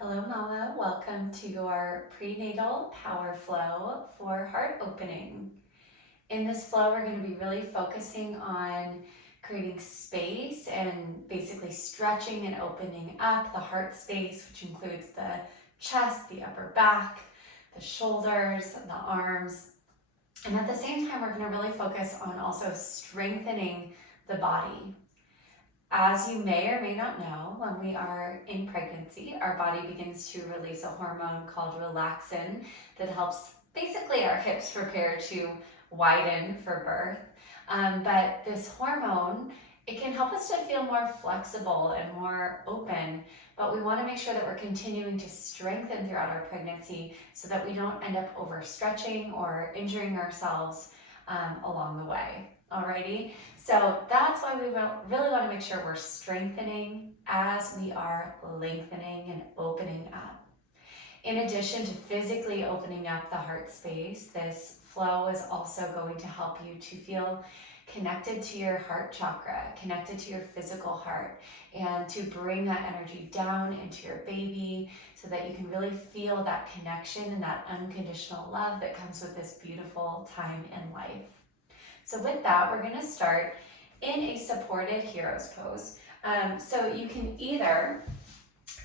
Hello, Mama. Welcome to your prenatal power flow for heart opening. In this flow, we're going to be really focusing on creating space and basically stretching and opening up the heart space, which includes the chest, the upper back, the shoulders, the arms. And at the same time, we're going to really focus on also strengthening the body. As you may or may not know, when we are in pregnancy, our body begins to release a hormone called relaxin that helps basically our hips prepare to widen for birth. But this hormone, it can help us to feel more flexible and more open, but we want to make sure that we're continuing to strengthen throughout our pregnancy so that we don't end up overstretching or injuring ourselves along the way. Alrighty, so that's why we really want to make sure we're strengthening as we are lengthening and opening up. In addition to physically opening up the heart space, this flow is also going to help you to feel connected to your heart chakra, connected to your physical heart, and to bring that energy down into your baby so that you can really feel that connection and that unconditional love that comes with this beautiful time in life. So with that, we're going to start in a supported hero's pose. So you can either,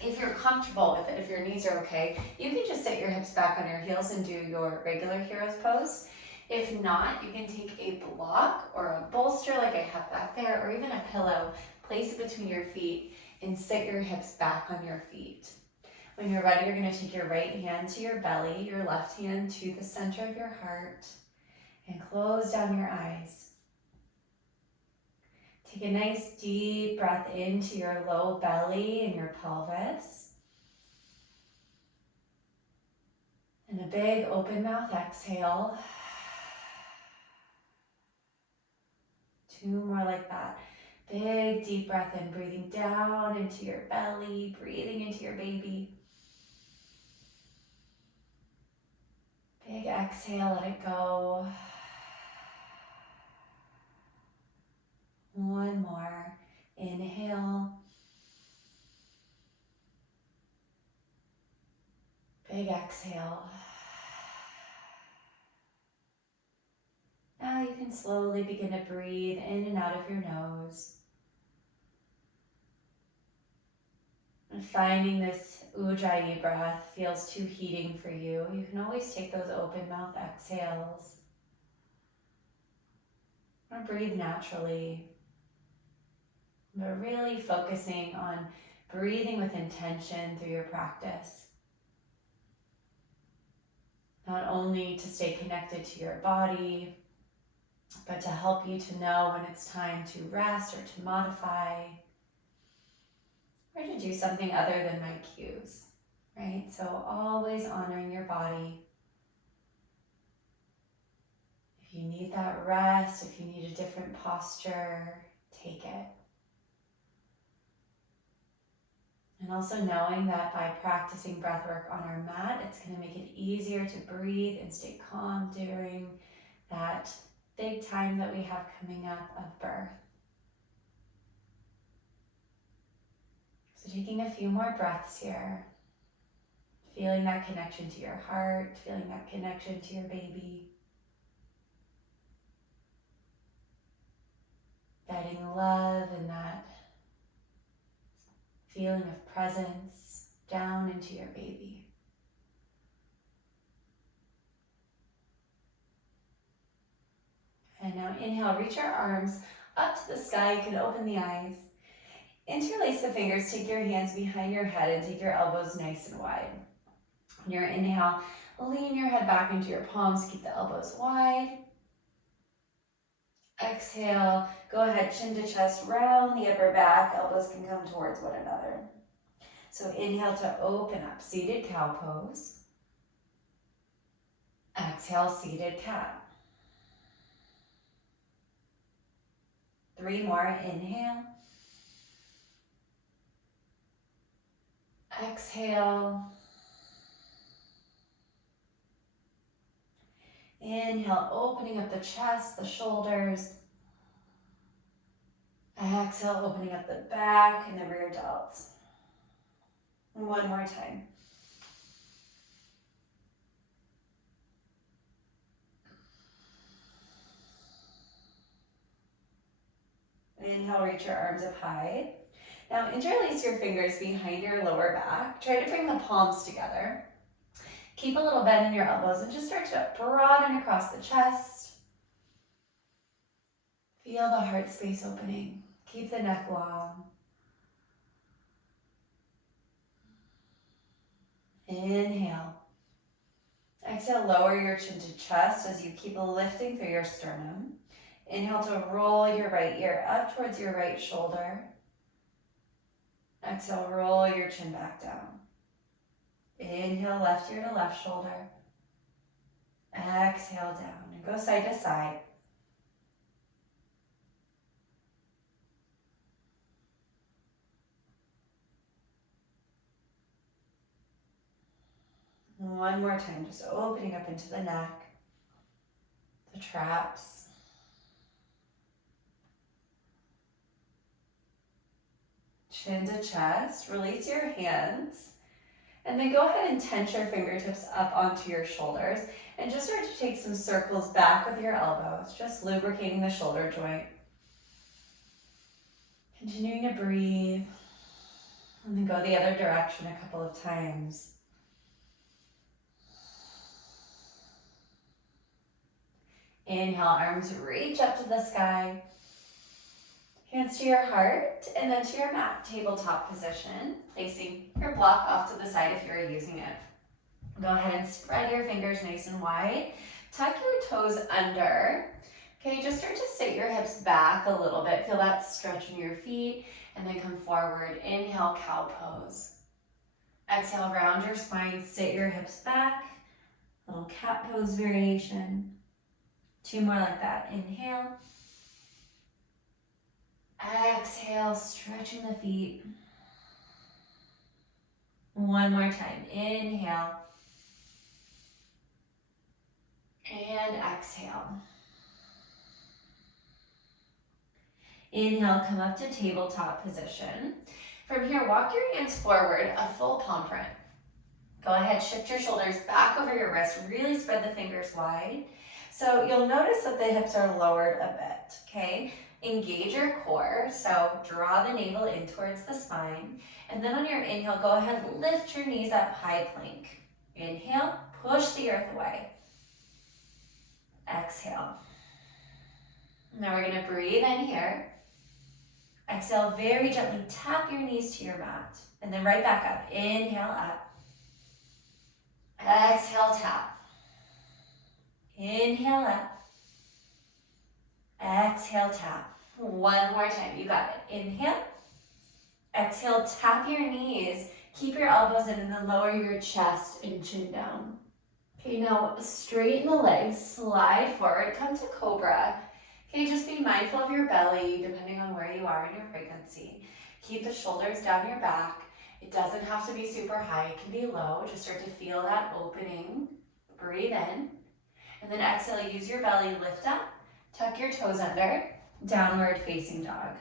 if you're comfortable with it, if your knees are okay, you can just set your hips back on your heels and do your regular hero's pose. If not, you can take a block or a bolster like I have back there, or even a pillow, place it between your feet and set your hips back on your feet. When you're ready, you're going to take your right hand to your belly, your left hand to the center of your heart, and close down your eyes. Take a nice deep breath into your low belly and your pelvis. And a big open mouth exhale. 2 more like that. Big deep breath in, breathing down into your belly, breathing into your baby. Big exhale, let it go. 1 more. Inhale. Big exhale. Now you can slowly begin to breathe in and out of your nose. And finding this Ujjayi breath feels too heating for you, you can always take those open mouth exhales. Or breathe naturally. But really focusing on breathing with intention through your practice. Not only to stay connected to your body, but to help you to know when it's time to rest or to modify, or to do something other than my cues, right? So always honoring your body. If you need that rest, if you need a different posture, take it. And also knowing that by practicing breath work on our mat, it's going to make it easier to breathe and stay calm during that big time that we have coming up of birth. So taking a few more breaths here, feeling that connection to your heart, feeling that connection to your baby. Guiding love and that feeling of presence down into your baby. And now inhale, reach your arms up to the sky. You can open the eyes. Interlace the fingers, take your hands behind your head and take your elbows nice and wide. On your inhale, lean your head back into your palms, keep the elbows wide. Exhale, go ahead, chin to chest, round the upper back, elbows can come towards one another. So inhale to open up, seated cow pose. Exhale, seated cat. 3 more, inhale. Exhale. Inhale, opening up the chest, the shoulders. Exhale, opening up the back and the rear delts. One more time. Inhale, reach your arms up high. Now interlace your fingers behind your lower back. Try to bring the palms together. Keep a little bend in your elbows and just start to broaden across the chest. Feel the heart space opening. Keep the neck long. Inhale. Exhale, lower your chin to chest as you keep lifting through your sternum. Inhale to roll your right ear up towards your right shoulder. Exhale, roll your chin back down. Inhale, left ear to left shoulder. Exhale down and go side to side. One more time, just opening up into the neck, the traps. Chin to chest, release your hands, and then go ahead and tense your fingertips up onto your shoulders and just start to take some circles back with your elbows, just lubricating the shoulder joint. Continuing to breathe, and then go the other direction a couple of times. Inhale, arms reach up to the sky. Hands to your heart and then to your mat, tabletop position, placing your block off to the side if you're using it. Go ahead and spread your fingers nice and wide. Tuck your toes under. Okay, just start to sit your hips back a little bit. Feel that stretch in your feet and then come forward. Inhale, cow pose. Exhale, round your spine, sit your hips back. Little cat pose variation. Two more like that. Inhale. Exhale, stretching the feet. One more time. Inhale. And exhale. Inhale, come up to tabletop position. From here, walk your hands forward, a full palm print. Go ahead, shift your shoulders back over your wrist. Really spread the fingers wide. So you'll notice that the hips are lowered a bit, okay? Engage your core, so draw the navel in towards the spine. And then on your inhale, go ahead, lift your knees up, high plank. Inhale, push the earth away. Exhale. Now we're gonna breathe in here. Exhale, very gently tap your knees to your mat. And then right back up. Inhale, up. Exhale, tap. Inhale, up. Exhale, tap. One more time, you got it. Inhale. Exhale, tap your knees. Keep your elbows in and then lower your chest and chin down. Okay, now straighten the legs, slide forward, come to cobra. Okay, just be mindful of your belly depending on where you are in your pregnancy. Keep the shoulders down your back. It doesn't have to be super high, it can be low. Just start to feel that opening. Breathe in. And then exhale, use your belly, lift up, tuck your toes under, downward facing dog.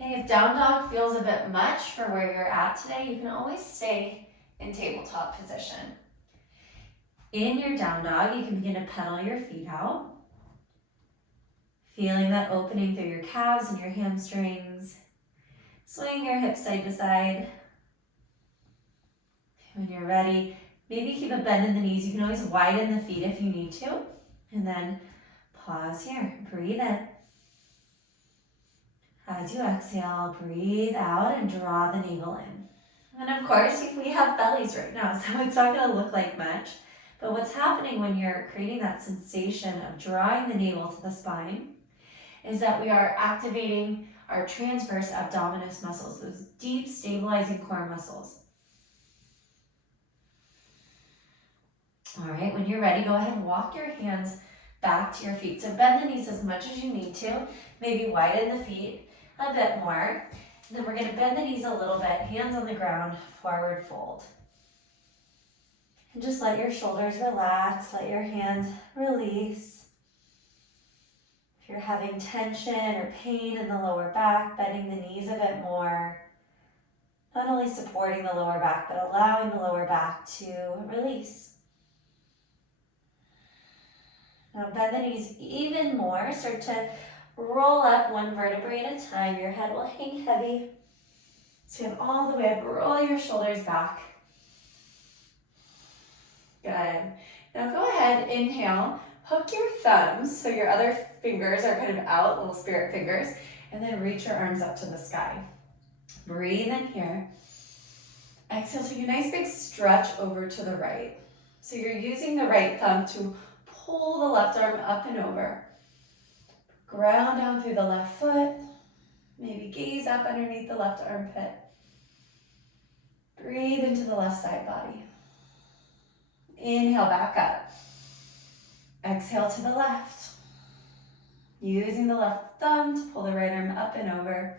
Okay, if down dog feels a bit much for where you're at today, you can always stay in tabletop position. In your down dog, you can begin to pedal your feet out. Feeling that opening through your calves and your hamstrings. Swing your hips side to side. When you're ready, maybe keep a bend in the knees. You can always widen the feet if you need to. And then pause here. Breathe in. As you exhale, breathe out and draw the navel in. And of course, we have bellies right now, so it's not going to look like much. But what's happening when you're creating that sensation of drawing the navel to the spine is that we are activating our transverse abdominis muscles, those deep stabilizing core muscles. All right, when you're ready, go ahead and walk your hands back to your feet. So bend the knees as much as you need to. Maybe widen the feet a bit more. And then we're going to bend the knees a little bit, hands on the ground, forward fold. And just let your shoulders relax, let your hands release. If you're having tension or pain in the lower back, bending the knees a bit more. Not only supporting the lower back, but allowing the lower back to release. Now bend the knees even more. Start to roll up one vertebrae at a time. Your head will hang heavy. Stand all the way up. Roll your shoulders back. Good. Now go ahead, inhale. Hook your thumbs so your other fingers are kind of out, little spirit fingers. And then reach your arms up to the sky. Breathe in here. Exhale, take a nice big stretch over to the right. So you're using the right thumb to pull the left arm up and over. Ground down through the left foot. Maybe gaze up underneath the left armpit. Breathe into the left side body. Inhale back up. Exhale to the left. Using the left thumb to pull the right arm up and over.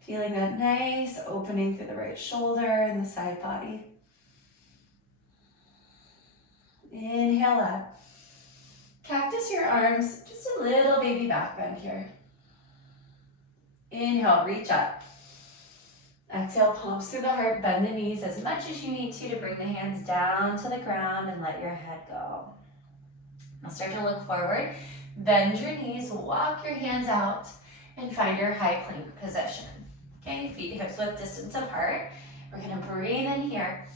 Feeling that nice opening through the right shoulder and the side body. Inhale up. Cactus your arms, just a little baby back bend here. Inhale, reach up. Exhale, palms through the heart, bend the knees as much as you need to bring the hands down to the ground and let your head go. Now start to look forward. Bend your knees, walk your hands out, and find your high plank position. Okay, feet hips width distance apart. We're gonna breathe in here.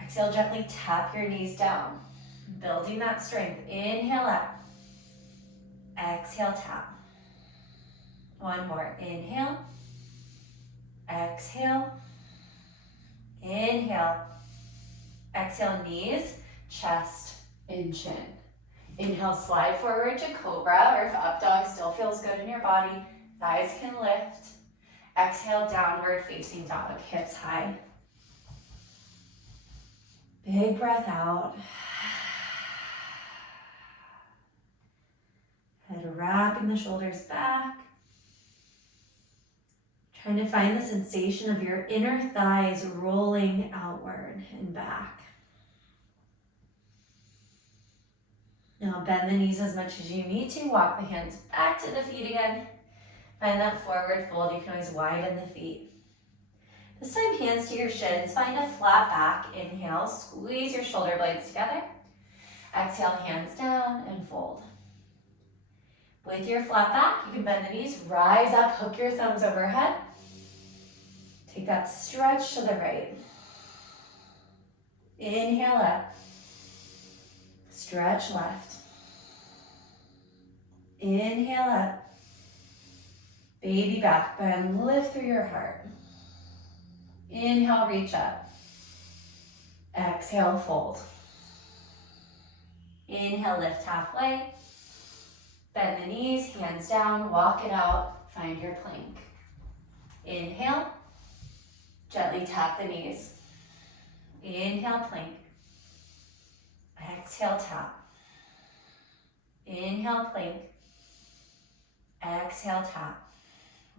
Exhale, gently tap your knees down. Building that strength. Inhale up. Exhale, tap. One more. Inhale. Exhale. Inhale. Exhale, knees, chest, and chin. Inhale, slide forward to cobra, or if up dog still feels good in your body, thighs can lift. Exhale, downward facing dog, hips high. Big breath out. Head wrapping the shoulders back. Trying to find the sensation of your inner thighs rolling outward and back. Now bend the knees as much as you need to. Walk the hands back to the feet again. Find that forward fold. You can always widen the feet. This time, hands to your shins. Find a flat back. Inhale, squeeze your shoulder blades together. Exhale, hands down and fold. With your flat back, you can bend the knees, rise up, hook your thumbs overhead. Take that stretch to the right. Inhale up. Stretch left. Inhale up. Baby back bend, lift through your heart. Inhale, reach up. Exhale, fold. Inhale, lift halfway. Bend the knees, hands down, walk it out, find your plank. Inhale, gently tap the knees. Inhale, plank. Exhale, tap. Inhale, plank. Exhale, tap.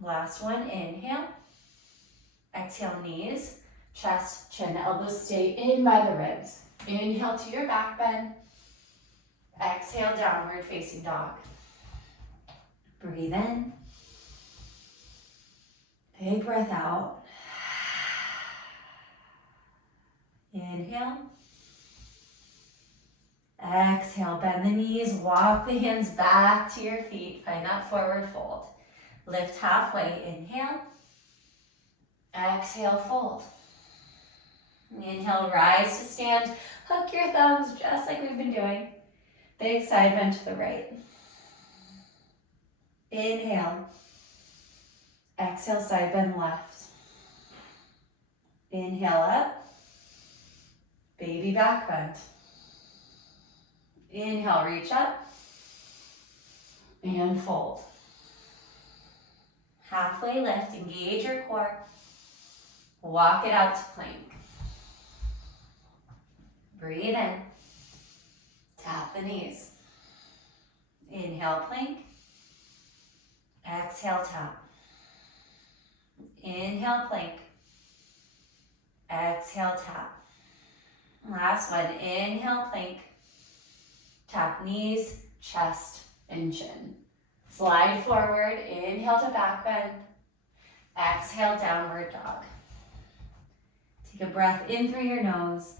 Last one, inhale. Exhale, knees, chest, chin, elbows stay in by the ribs. Inhale to your back bend. Exhale, downward facing dog. Breathe in. Big breath out. Inhale. Exhale, bend the knees, walk the hands back to your feet. Find that forward fold. Lift halfway, inhale. Exhale, fold. Inhale, rise to stand. Hook your thumbs just like we've been doing. Big side bend to the right. Inhale. Exhale, side bend left. Inhale up. Baby back bend. Inhale, reach up. And fold. Halfway lift, engage your core. Walk it out to plank. Breathe in. Tap the knees. Inhale, plank. Exhale, tap. Inhale, plank. Exhale, tap. Last one, inhale, plank. Tap knees, chest, and chin. Slide forward, inhale to back bend. Exhale, downward dog. Take a breath in through your nose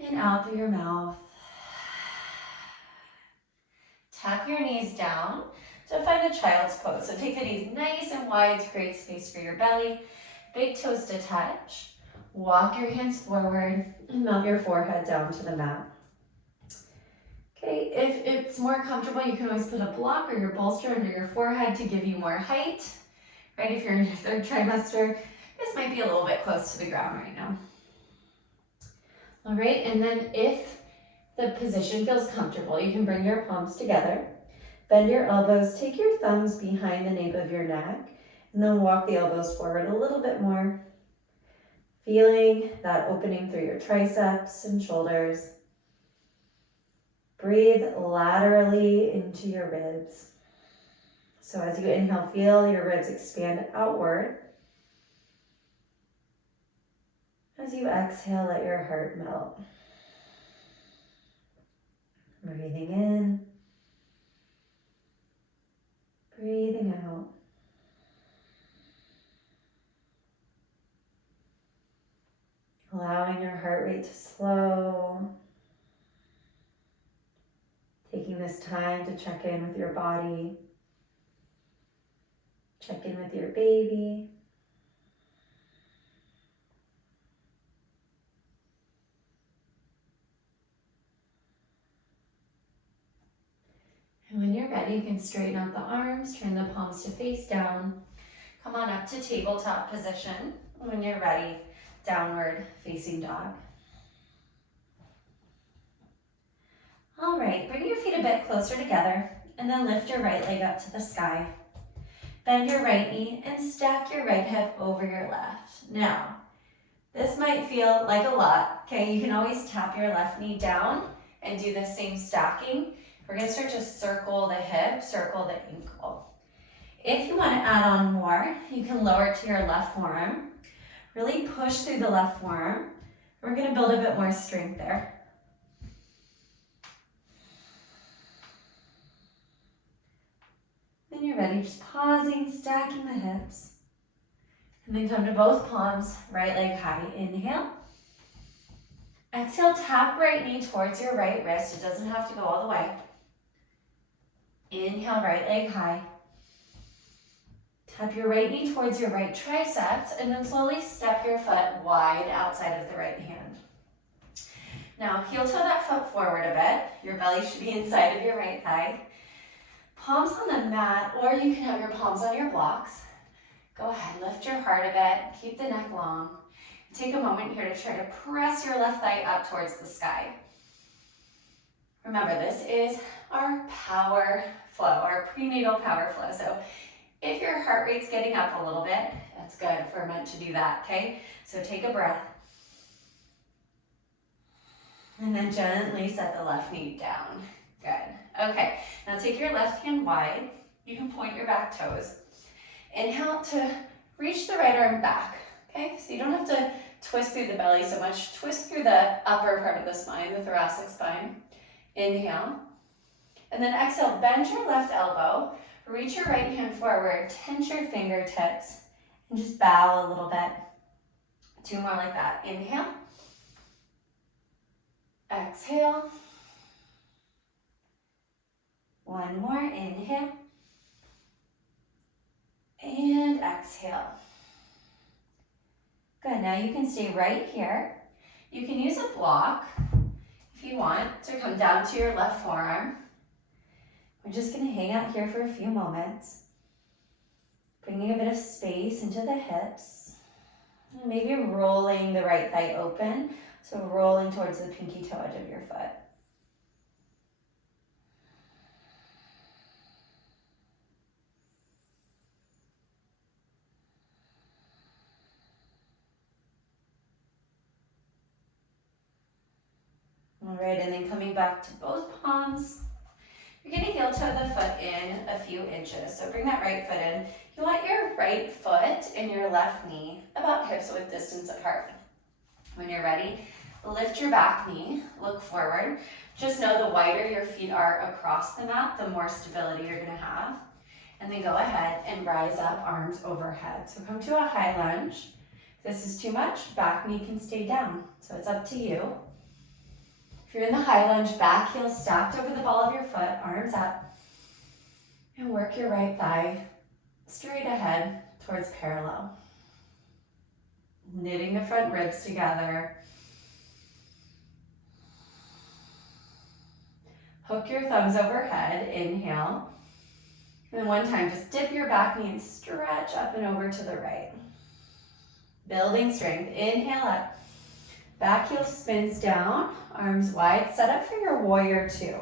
and out through your mouth. Tap your knees down to find a child's pose. So take the knees nice and wide to create space for your belly. Big toes to touch. Walk your hands forward and melt your forehead down to the mat. Okay, if it's more comfortable, you can always put a block or your bolster under your forehead to give you more height. Right, if you're in your third trimester, this might be a little bit close to the ground right now. All right, and then if the position feels comfortable, you can bring your palms together, bend your elbows, take your thumbs behind the nape of your neck, and then walk the elbows forward a little bit more, feeling that opening through your triceps and shoulders. Breathe laterally into your ribs. So as you inhale, feel your ribs expand outward. As you exhale, let your heart melt. Breathing in, breathing out. Allowing your heart rate to slow. Taking this time to check in with your body. Check in with your baby. And when you're ready, you can straighten out the arms, turn the palms to face down. Come on up to tabletop position. When you're ready, downward facing dog. All right, bring your feet a bit closer together and then lift your right leg up to the sky. Bend your right knee and stack your right hip over your left. Now, this might feel like a lot, okay? You can always tap your left knee down and do the same stacking. We're gonna start to circle the hip, circle the ankle. If you wanna add on more, you can lower it to your left forearm. Really push through the left forearm. We're gonna build a bit more strength there. When you're ready, just pausing, stacking the hips. And then come to both palms, right leg high. Inhale. Exhale, tap right knee towards your right wrist. It doesn't have to go all the way. Inhale, right leg high. Tap your right knee towards your right triceps, and then slowly step your foot wide outside of the right hand. Now, heel toe that foot forward a bit. Your belly should be inside of your right thigh. Palms on the mat, or you can have your palms on your blocks. Go ahead, lift your heart a bit, keep the neck long. Take a moment here to try to press your left thigh up towards the sky. Remember, this is our power flow, our prenatal power flow. So if your heart rate's getting up a little bit, that's good. We're meant to do that, okay? So take a breath. And then gently set the left knee down. Good. Okay, now take your left hand wide. You can point your back toes. Inhale to reach the right arm back, okay? So you don't have to twist through the belly so much. Twist through the upper part of the spine, the thoracic spine. Inhale. And then exhale, bend your left elbow. Reach your right hand forward, tense your fingertips, and just bow a little bit. 2 more like that. Inhale. Exhale. 1 more. Inhale. And exhale. Good. Now you can stay right here. You can use a block if you want to come down to your left forearm. We're just going to hang out here for a few moments, bringing a bit of space into the hips, and maybe rolling the right thigh open, so rolling towards the pinky toe edge of your foot. All right, and then coming back to both palms. You're going to heel toe the foot in a few inches. So bring that right foot in. You want your right foot and your left knee about hips width distance apart. When you're ready, lift your back knee, look forward. Just know the wider your feet are across the mat, the more stability you're going to have. And then go ahead and rise up, arms overhead. So come to a high lunge. If this is too much, back knee can stay down. So it's up to you. If you're in the high lunge, back heel stacked over the ball of your foot, arms up. And work your right thigh straight ahead towards parallel. Knitting the front ribs together. Hook your thumbs overhead, inhale. And then one time, just dip your back knee and stretch up and over to the right. Building strength, inhale up. Back heel spins down, arms wide, set up for your warrior two.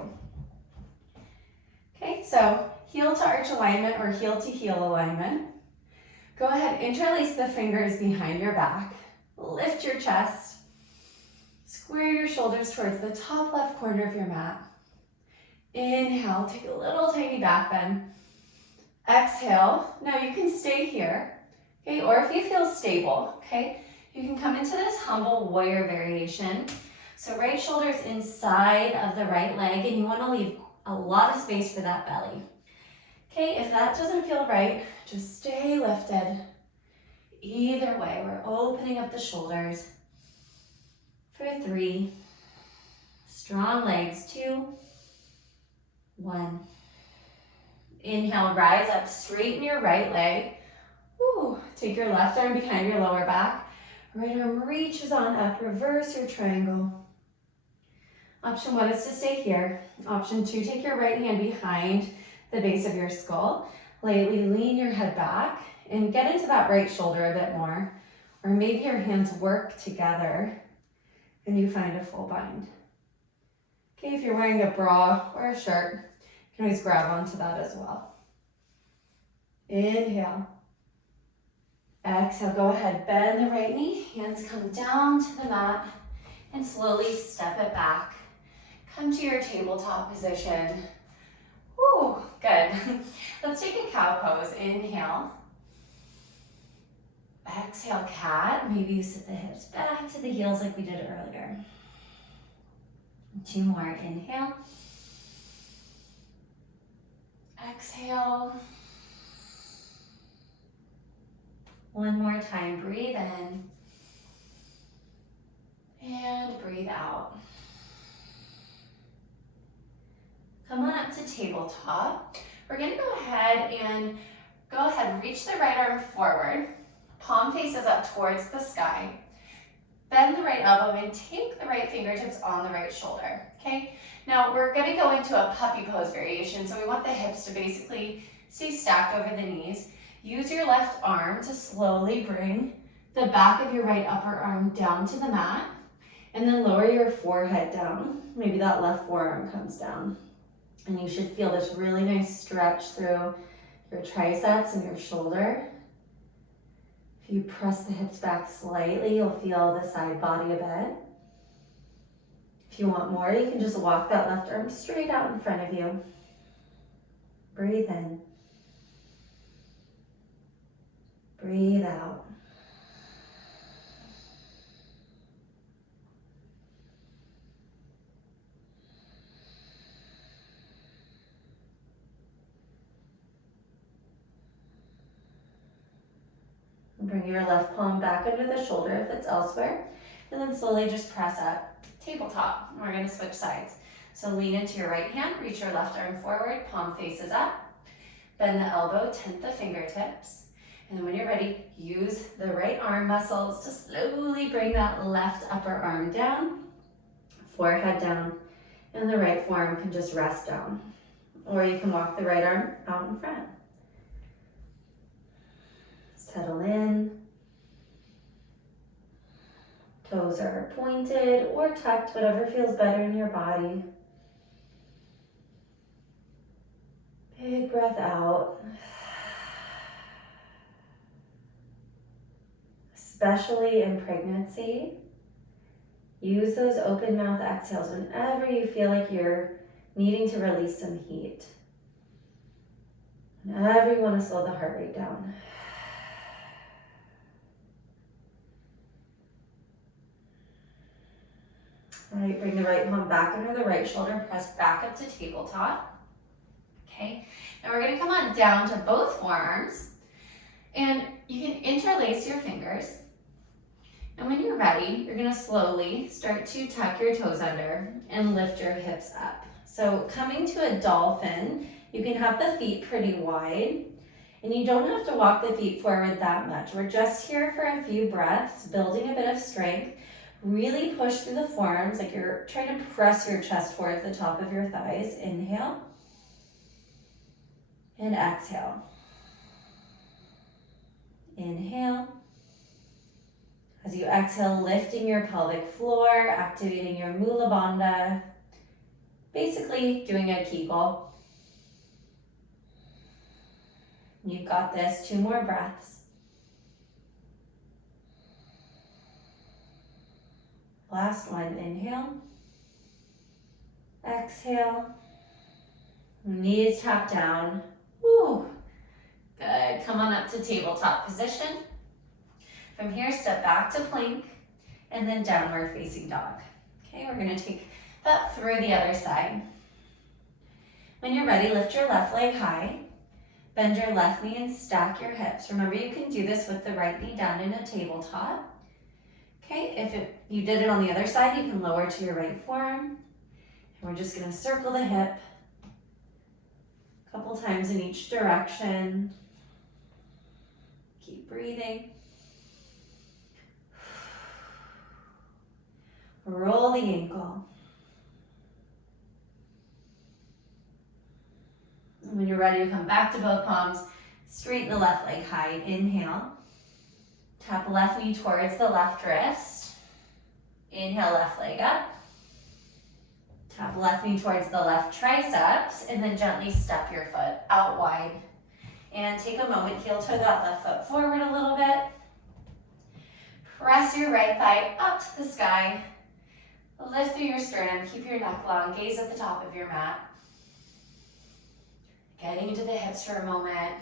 Okay, so heel to arch alignment or heel to heel alignment. Go ahead, interlace the fingers behind your back. Lift your chest. Square your shoulders towards the top left corner of your mat. Inhale, take a little tiny back bend. Exhale, now you can stay here, okay? Or if you feel stable, okay? You can come into this humble warrior variation. So right shoulder's inside of the right leg and you wanna leave a lot of space for that belly. Okay, if that doesn't feel right, just stay lifted. Either way, we're opening up the shoulders for 3. Strong legs, 2, 1. Inhale, rise up, straighten your right leg. Woo. Take your left arm behind your lower back. Right arm reaches on up, reverse your triangle. Option 1 is to stay here. Option 2, take your right hand behind the base of your skull. Lightly lean your head back and get into that right shoulder a bit more. Or maybe your hands work together and you find a full bind. Okay, if you're wearing a bra or a shirt, you can always grab onto that as well. Inhale. Exhale, go ahead, bend the right knee, hands come down to the mat, and slowly step it back. Come to your tabletop position. Woo, good. Let's take a cow pose. Inhale. Exhale, cat. Maybe you sit the hips back to the heels like we did earlier. 2 more. Inhale. Exhale. 1 more time. Breathe in. And breathe out. Come on up to tabletop. We're gonna go ahead and reach the right arm forward. Palm faces up towards the sky. Bend the right elbow and take the right fingertips on the right shoulder, okay? Now we're gonna go into a puppy pose variation, so we want the hips to basically stay stacked over the knees. Use your left arm to slowly bring the back of your right upper arm down to the mat, and then lower your forehead down. Maybe that left forearm comes down. And you should feel this really nice stretch through your triceps and your shoulder. If you press the hips back slightly, you'll feel the side body a bit. If you want more, you can just walk that left arm straight out in front of you. Breathe in. Breathe out. Bring your left palm back under the shoulder if it's elsewhere, and then slowly just press up, tabletop. We're gonna switch sides. So lean into your right hand, reach your left arm forward, palm faces up, bend the elbow, tent the fingertips, and then when you're ready, use the right arm muscles to slowly bring that left upper arm down, forehead down, and the right forearm can just rest down. Or you can walk the right arm out in front. Settle in. Toes are pointed or tucked, whatever feels better in your body. Big breath out. Especially in pregnancy, use those open mouth exhales whenever you feel like you're needing to release some heat. Whenever you want to slow the heart rate down. All right, bring the right palm back under the right shoulder, press back up to tabletop. Okay, And we're gonna come on down to both forearms, and you can interlace your fingers. And when you're ready, you're gonna slowly start to tuck your toes under and lift your hips up. So coming to a dolphin, you can have the feet pretty wide, and you don't have to walk the feet forward that much. We're just here for a few breaths, building a bit of strength. Really push through the forearms like you're trying to press your chest towards the top of your thighs. Inhale and exhale. Inhale. As you exhale, lifting your pelvic floor, activating your Mula Bandha, basically doing a Kegel. You've got this, 2 more breaths. Last one, inhale, exhale, knees tap down. Woo. Good, come on up to tabletop position. From here, step back to plank, and then downward facing dog. Okay, we're gonna take that through the other side. When you're ready, lift your left leg high, bend your left knee and stack your hips. Remember, you can do this with the right knee down in a tabletop. Okay, if you did it on the other side, you can lower to your right forearm. And we're just gonna circle the hip a couple times in each direction. Keep breathing. Roll the ankle. And when you're ready, you come back to both palms, straighten the left leg high, inhale. Tap left knee towards the left wrist. Inhale, left leg up. Tap left knee towards the left triceps, and then gently step your foot out wide. And take a moment, heel toe that left foot forward a little bit. Press your right thigh up to the sky. Lift through your sternum, keep your neck long, gaze at the top of your mat. Getting into the hips for a moment.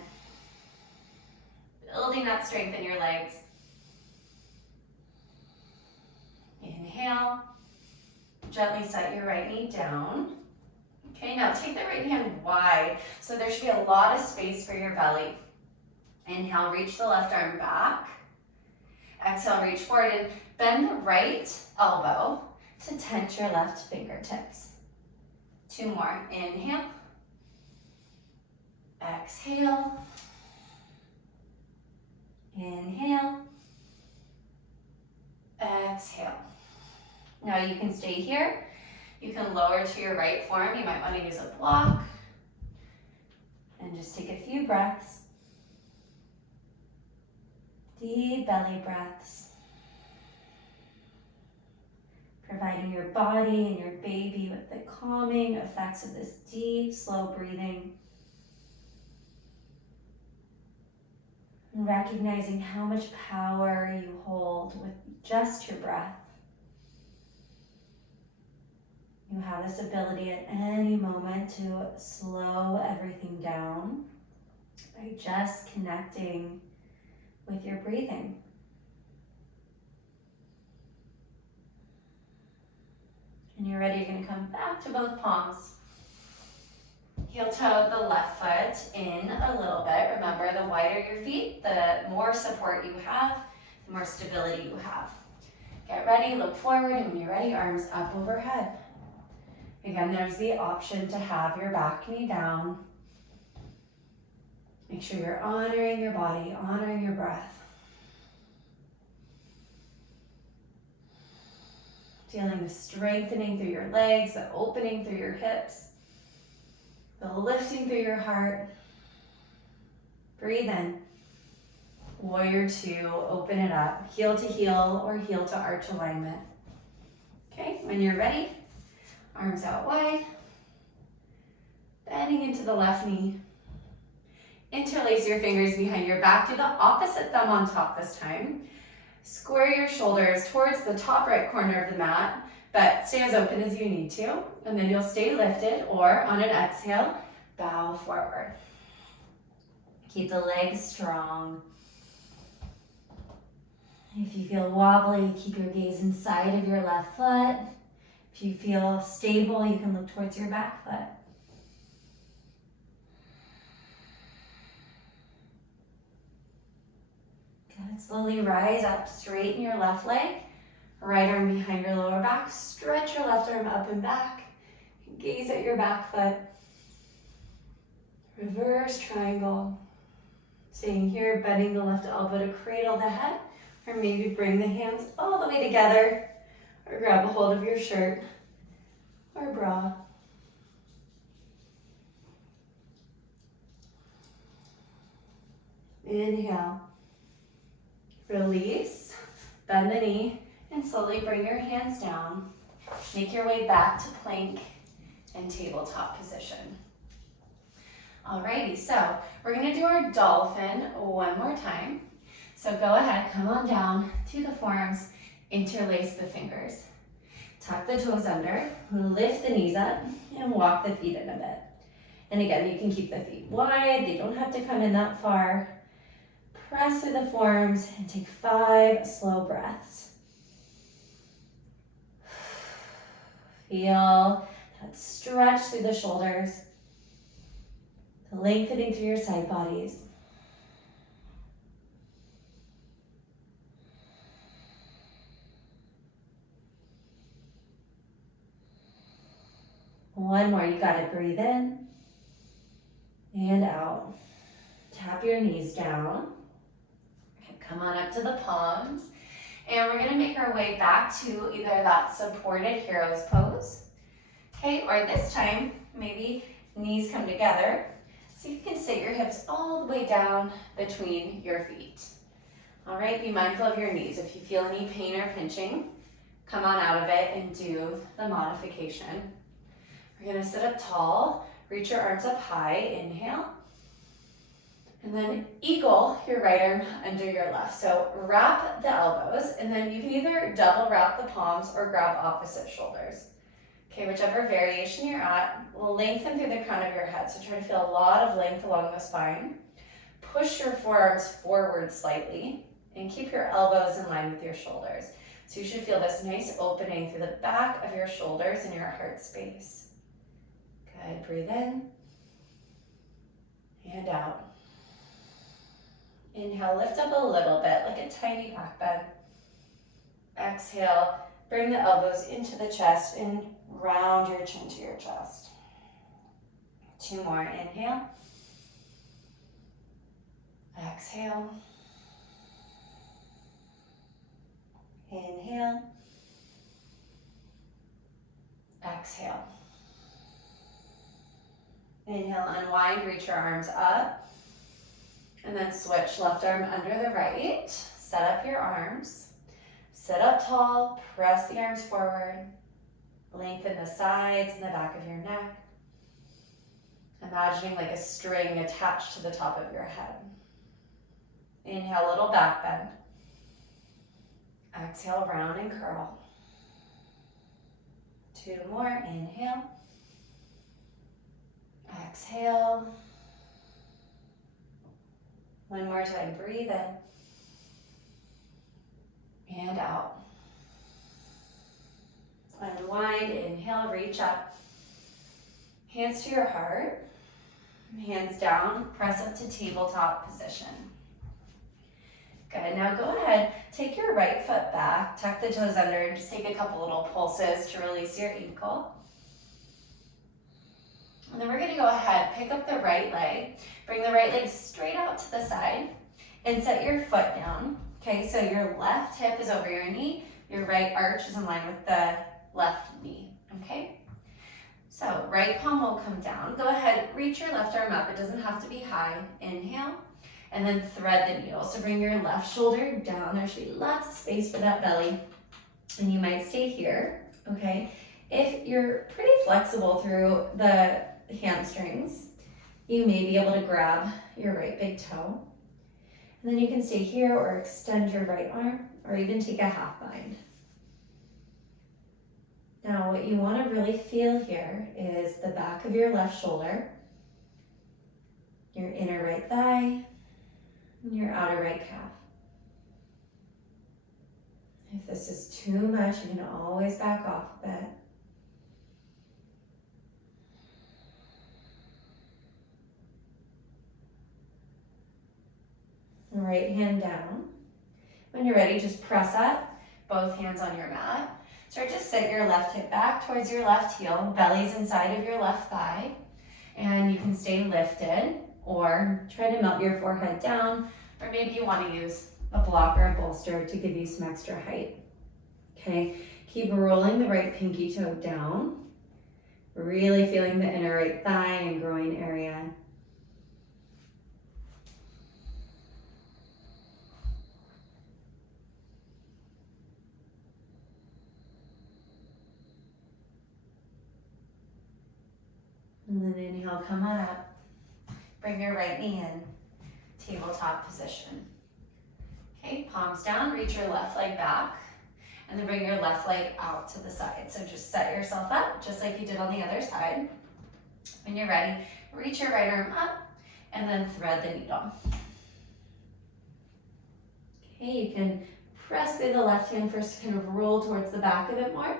Building that strength in your legs. Inhale. Gently set your right knee down. Okay, now take the right hand wide, so there should be a lot of space for your belly. Inhale, reach the left arm back. Exhale, reach forward and bend the right elbow to tense your left fingertips. 2 more. Inhale. Exhale. Inhale. Exhale. Now you can stay here. You can lower to your right forearm. You might want to use a block. And just take a few breaths. Deep belly breaths. Providing your body and your baby with the calming effects of this deep, slow breathing. And recognizing how much power you hold with just your breath. You have this ability at any moment to slow everything down by just connecting with your breathing. And you're ready, you're going to come back to both palms. Heel toe the left foot in a little bit. Remember, the wider your feet, the more support you have, the more stability you have. Get ready, look forward, and when you're ready, arms up overhead. Again, there's the option to have your back knee down. Make sure you're honoring your body, honoring your breath. Feeling the strengthening through your legs, the opening through your hips, the lifting through your heart. Breathe in. Warrior 2, open it up. Heel to heel or heel to arch alignment. Okay, when you're ready, arms out wide. Bending into the left knee. Interlace your fingers behind your back. Do the opposite thumb on top this time. Square your shoulders towards the top right corner of the mat, but stay as open as you need to. And then you'll stay lifted, or on an exhale, bow forward. Keep the legs strong. If you feel wobbly, keep your gaze inside of your left foot. If you feel stable, you can look towards your back foot. And slowly rise up, straighten your left leg, right arm behind your lower back, stretch your left arm up and back, gaze at your back foot, reverse triangle. Staying here, bending the left elbow to cradle the head, or maybe bring the hands all the way together, or grab a hold of your shirt or bra. Inhale, release, bend the knee, and slowly bring your hands down. Make your way back to plank and tabletop position. Alrighty, so we're gonna do our dolphin one more time. So go ahead, come on down to the forearms, interlace the fingers. Tuck the toes under, lift the knees up, and walk the feet in a bit. And again, you can keep the feet wide, they don't have to come in that far. Press through the forearms and take 5 slow breaths. Feel that stretch through the shoulders, lengthening through your side bodies. One more, you got it. Breathe in and out. Tap your knees down. Come on up to the palms. And we're gonna make our way back to either that supported hero's pose, okay, or this time, maybe knees come together. So you can sit your hips all the way down between your feet. All right, be mindful of your knees. If you feel any pain or pinching, come on out of it and do the modification. We're gonna sit up tall, reach your arms up high, inhale. And then eagle your right arm under your left. So wrap the elbows, and then you can either double wrap the palms or grab opposite shoulders. Okay, whichever variation you're at, lengthen through the crown of your head. So try to feel a lot of length along the spine. Push your forearms forward slightly and keep your elbows in line with your shoulders. So you should feel this nice opening through the back of your shoulders and your heart space. Good, breathe in and out. Inhale, lift up a little bit, like a tiny back bend. Exhale, bring the elbows into the chest and round your chin to your chest. 2 more, inhale. Exhale. Inhale. Exhale. Inhale, unwind, reach your arms up. And then switch left arm under the right. Set up your arms. Sit up tall, press the arms forward. Lengthen the sides and the back of your neck. Imagining like a string attached to the top of your head. Inhale, little back bend. Exhale, round and curl. 2 more, inhale. Exhale. 1 more time, breathe in and out. Unwind, inhale, reach up. Hands to your heart, hands down, press up to tabletop position. Good, now go ahead, take your right foot back, tuck the toes under, and just take a couple little pulses to release your ankle. And then we're gonna go ahead, pick up the right leg, bring the right leg straight out to the side, and set your foot down. Okay, so your left hip is over your knee, your right arch is in line with the left knee, okay? So right palm will come down. Go ahead, reach your left arm up. It doesn't have to be high. Inhale, and then thread the needle. So bring your left shoulder down. There should be lots of space for that belly. And you might stay here, okay? If you're pretty flexible through the hamstrings, you may be able to grab your right big toe. And then you can stay here or extend your right arm or even take a half bind. Now what you want to really feel here is the back of your left shoulder, your inner right thigh, and your outer right calf. If this is too much, you can always back off a bit. Right hand down. When you're ready, just press up, both hands on your mat. Start to sit your left hip back towards your left heel, belly's inside of your left thigh, and you can stay lifted or try to melt your forehead down, or maybe you want to use a block or a bolster to give you some extra height. Okay, keep rolling the right pinky toe down, really feeling the inner right thigh and groin area. And then inhale, come on up. Bring your right knee in, tabletop position. Okay, palms down, reach your left leg back, and then bring your left leg out to the side. So just set yourself up, just like you did on the other side. When you're ready, reach your right arm up, and then thread the needle. Okay, you can press through the left hand first to kind of roll towards the back a bit more,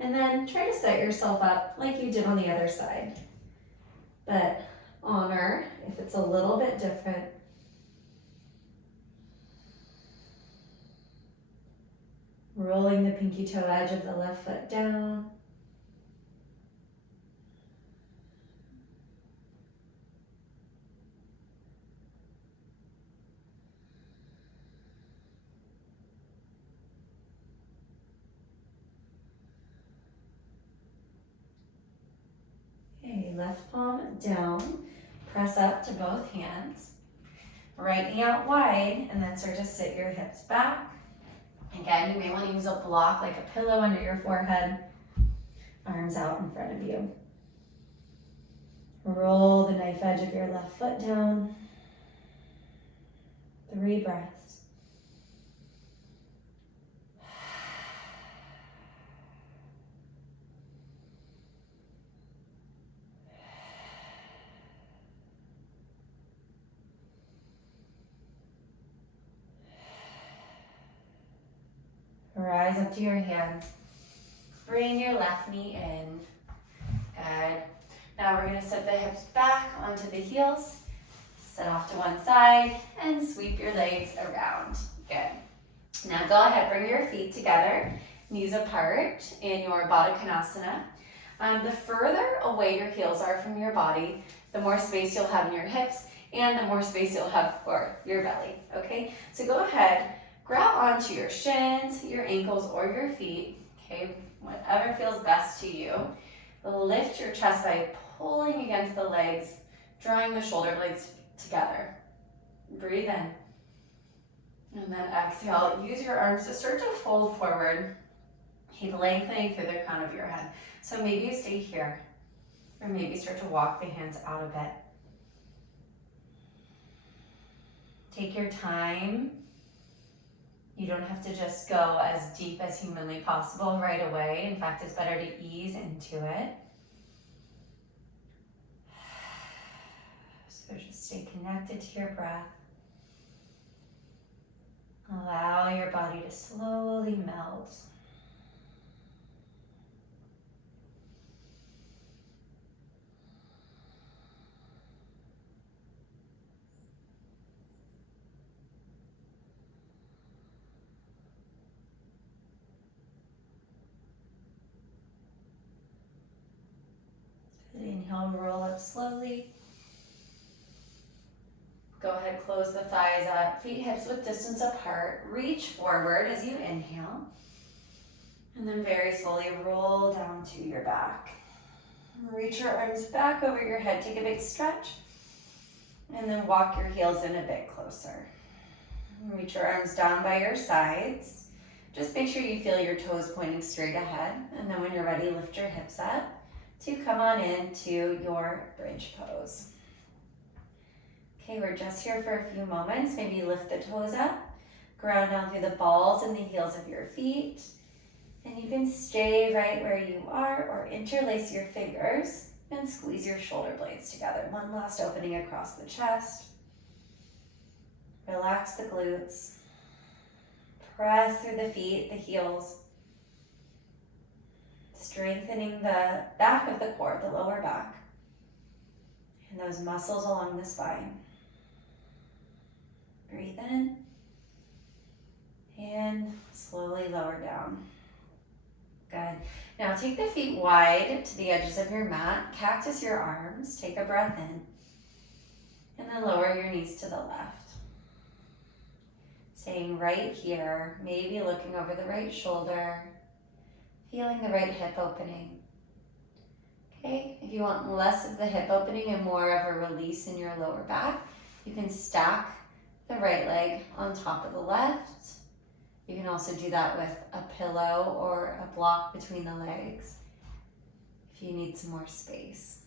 and then try to set yourself up like you did on the other side. But honor if it's a little bit different. Rolling the pinky toe edge of the left foot down. Okay, left palm down. Press up to both hands. Right knee out wide, and then start to sit your hips back. Again, you may want to use a block like a pillow under your forehead. Arms out in front of you. Roll the knife edge of your left foot down. 3 breaths. Rise up to your hands. Bring your left knee in. Good. Now we're going to set the hips back onto the heels. Set off to one side and sweep your legs around. Good. Now go ahead, bring your feet together, knees apart in your Baddha Konasana. The further away your heels are from your body, the more space you'll have in your hips and the more space you'll have for your belly. Okay, so go ahead. Grab onto your shins, your ankles, or your feet, okay, whatever feels best to you. Lift your chest by pulling against the legs, drawing the shoulder blades together. Breathe in. And then exhale. Use your arms to start to fold forward. Keep lengthening through the crown of your head. So maybe you stay here, or maybe start to walk the hands out a bit. Take your time. You don't have to just go as deep as humanly possible right away. In fact, it's better to ease into it. So just stay connected to your breath. Allow your body to slowly melt. Inhale, roll up slowly. Go ahead, close the thighs up, feet hips width distance apart. Reach forward as you inhale. And then very slowly roll down to your back. Reach your arms back over your head, take a big stretch. And then walk your heels in a bit closer. Reach your arms down by your sides. Just make sure you feel your toes pointing straight ahead. And then when you're ready, lift your hips up to come on into your bridge pose. Okay, we're just here for a few moments. Maybe lift the toes up, ground down through the balls and the heels of your feet. And you can stay right where you are or interlace your fingers and squeeze your shoulder blades together. One last opening across the chest. Relax the glutes. Press through the feet, the heels. Strengthening the back of the core, the lower back, and those muscles along the spine. Breathe in And slowly lower down. Good. Now take the feet wide to the edges of your mat. Cactus your arms. Take a breath in. And then lower your knees to the left. Staying right here, maybe looking over the right shoulder, feeling the right hip opening. Okay, if you want less of the hip opening and more of a release in your lower back, you can stack the right leg on top of the left. You can also do that with a pillow or a block between the legs if you need some more space.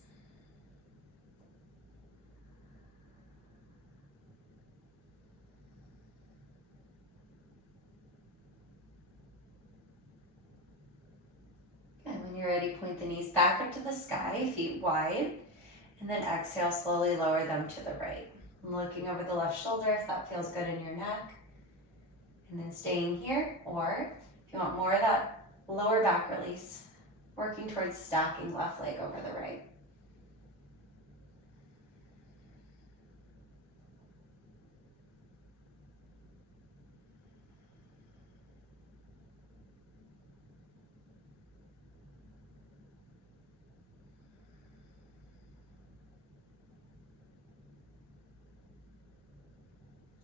And when you're ready, point the knees back up to the sky, feet wide, and then exhale, slowly lower them to the right. Looking over the left shoulder if that feels good in your neck. And then staying here, or if you want more of that lower back release, working towards stacking left leg over the right.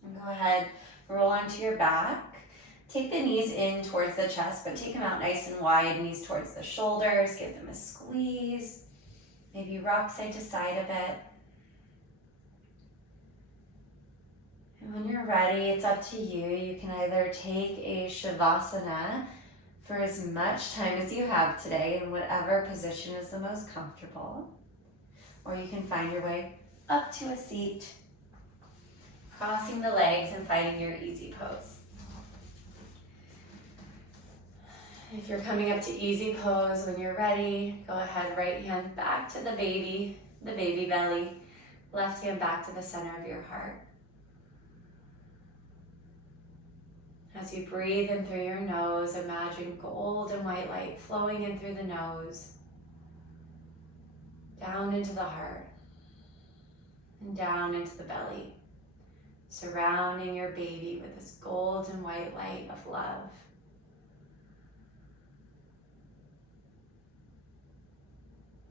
And go ahead, roll onto your back. Take the knees in towards the chest, but take them out nice and wide, knees towards the shoulders, give them a squeeze. Maybe rock side to side a bit. And when you're ready, it's up to you. You can either take a Shavasana for as much time as you have today in whatever position is the most comfortable, or you can find your way up to a seat, crossing the legs and finding your easy pose. If you're coming up to easy pose, when you're ready, go ahead, right hand back to the baby belly, left hand back to the center of your heart. As you breathe in through your nose, imagine gold and white light flowing in through the nose, down into the heart, and down into the belly, surrounding your baby with this gold and white light of love.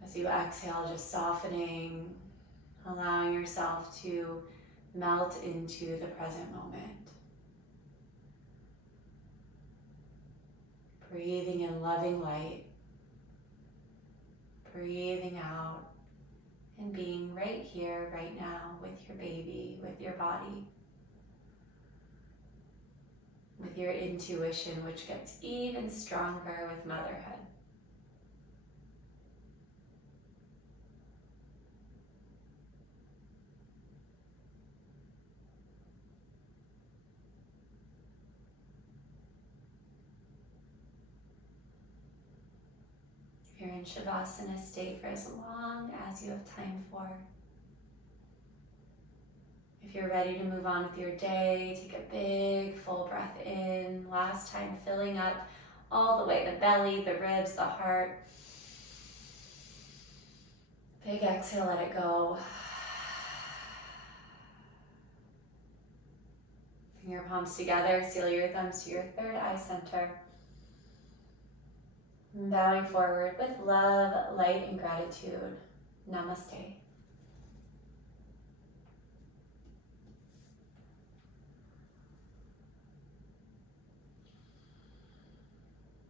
As you exhale, just softening, allowing yourself to melt into the present moment. Breathing in loving light, breathing out, and being right here, right now, with your baby, with your body, with your intuition, which gets even stronger with motherhood. You're in Shavasana, stay for as long as you have time for. If you're ready to move on with your day, take a big full breath in. Last time, filling up all the way, the belly, the ribs, the heart. Big exhale, let it go. Bring your palms together, seal your thumbs to your third eye center. Bowing forward with love, light, and gratitude. Namaste.